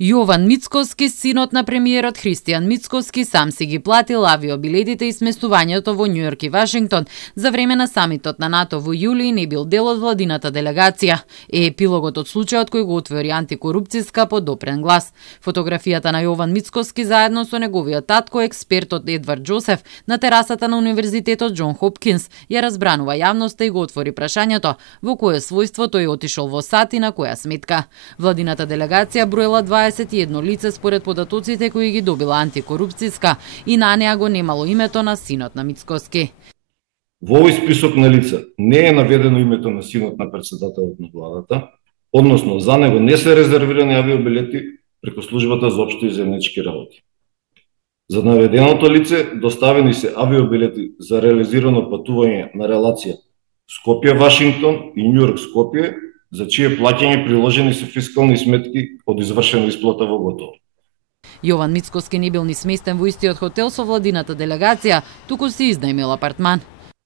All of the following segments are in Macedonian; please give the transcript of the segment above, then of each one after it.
Јован Мицкоски, синот на премиерот Христијан Мицкоски, сам си ги платил авиобилетите и сместувањето во Њујорк и Вашингтон за време на самитот на НАТО во јули и не бил дел од владината делегација. Е епилогот од случајот кој го отвори антикорупцијска подопрен глас. Фотографијата на Јован Мицкоски заедно со неговиот татко, експертот Едвард Џосеф, на терасата на Универзитетот Џон Хопкинс ја разбранува јавноста и го отвори прашањето во кое својство тој отишол во САД и на која сметка. Владината делегација броела 21 лице според податоците кои ги добила антикорупцијска и на неа го немало името на синот на Мицкоски. Во овој список на лица не е наведено името на синот на претседателот на владата, односно за него не се резервирани авиобилети преку службата за општи и земјички работи. За наведеното лице доставени се авиобилети за реализирано патување на релација Скопје-Вашингтон и Њујорк-Скопје, за чие плаќање приложени се фискални сметки од извршена исплата во готово. Јован Мицкоски не бил ни сместен во истиот хотел со владината делегација, туку си изнајмил апартман.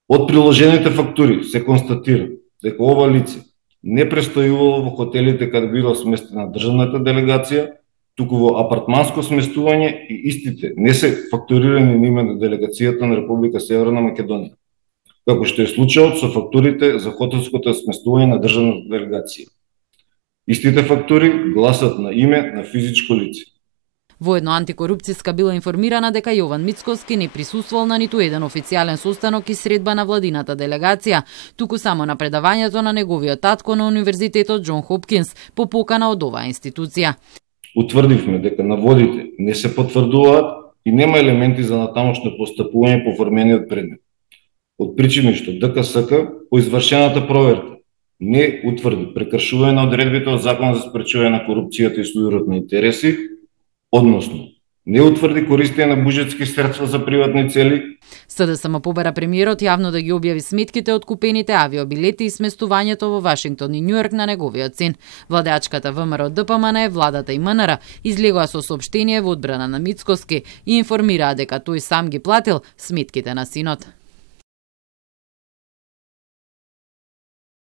Од приложените фактури се констатира дека ова лице не престојувало во хотелите каде била сместена државната делегација, туку во апартманско сместување и истите не се фактурирани на име на делегацијата на Република Северна Македонија, како што е случајот со фактурите за хотелското сместување на државната делегација. Истите фактури гласат на име на физичко лице. Воедно антикорупцијска била информирана дека Јован Мицкоски не присуствувал на ниту еден официјален состанок и средба на владината делегација, туку само на предавањето на неговиот татко на Универзитетот Џон Хопкинс по покана од оваа институција. Утврдивме дека наводите не се потврдуваат и нема елементи за натамошно постапување по оформениот предмет. Од причини што ДКСК по извршената проверка не утврди прекршување на одредбите од Законот за спречување на корупцијата и слујбата на интереси, односно не утврди користење на буџетски средства за приватни цели. СДСМ побара премиерот јавно да ги објави сметките од купените авиобилети и сместувањето во Вашингтон и Њујорк на неговиот син. Владеачката ВМРО ДПМН, владата и МНР излегоа со соопштение во одбрана на Мицкоски и информираа дека тој сам ги платил сметките на синот.